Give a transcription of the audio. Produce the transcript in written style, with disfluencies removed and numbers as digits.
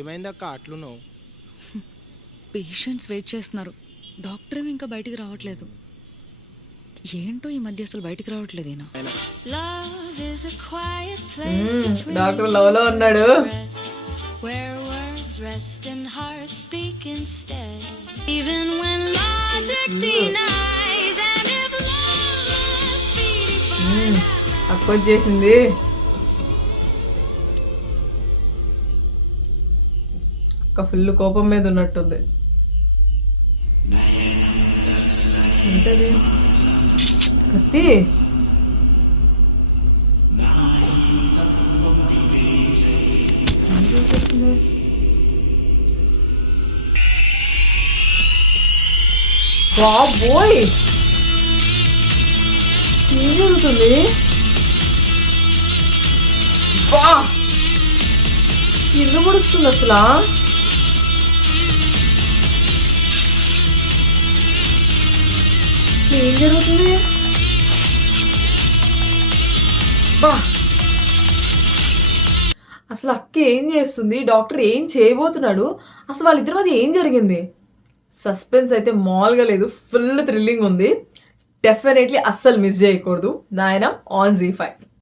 ఏమైందక్క అట్లున్నావు? Patients wait చేస్తున్నారు. Doctor ఏమో ఇంకా బయటికి రావట్లేదు. ఏంటో ఈ మధ్య అసలు బయటికి రావట్లేదు ఈయన. డాక్టర్ లవ్ లో ఉన్నాడు. అక్క వచ్చేసింది. అక్క ఫుల్ కోపం మీద ఉన్నట్టుంది. ఏంటది కత్తి? బాబోయ్ ఏం జరుగుతుంది? బా ఇల్లు ముడుస్తుంది అసలు. ఏం జరుగుతుంది? బా అసలు అక్క ఏం చేస్తుంది? డాక్టర్ ఏం చేయబోతున్నాడు? అసలు వాళ్ళిద్దరి మధ్య ఏం జరిగింది? సస్పెన్స్ అయితే మామూలుగా లేదు. ఫుల్ థ్రిల్లింగ్ ఉంది. డెఫినెట్లీ అస్సలు మిస్ చేయకూడదు. నాయన ఆన్ ZEE5.